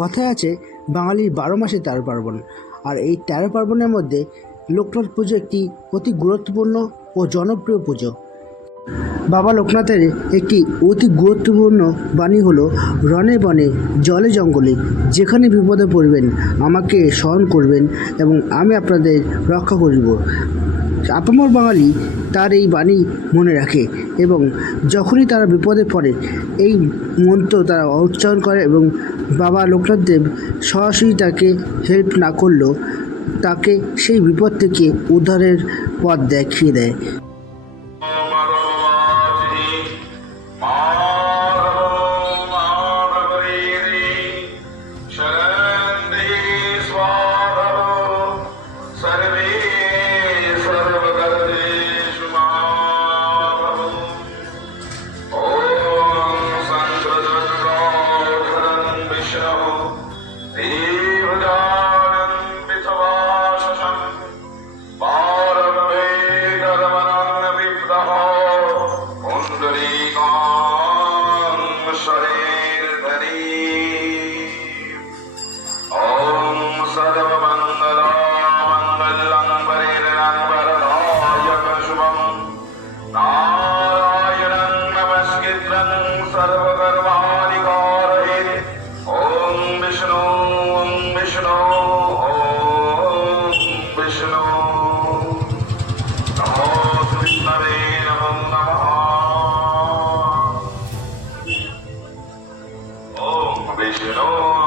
কথায় আছে বাঙালির 12 মাসে 13 পার্বণ, আর এই 13 পার্বণের মধ্যে লোকনাথ পুজো একটি অতি গুরুত্বপূর্ণ ও জনপ্রিয় পুজো। বাবা লোকনাথের একটি অতি গুরুত্বপূর্ণ বাণী হলো, রণে বনে জলে জঙ্গলে যেখানে বিপদে পড়বেন আমাকে স্মরণ করবেন এবং আমি আপনাদের রক্ষা করিব। আপামর বাঙালি তার এই বাণী মনে রাখে এবং যখনই তারা বিপদে পড়ে এই মন্ত্র তারা উচ্চারণ করে এবং বাবা লোকনাথ দেব সরাসরি তাকে হেল্প না করলেও তাকে সেই বিপদ থেকে উদ্ধারের পথ দেখিয়ে দেয়। Vishnu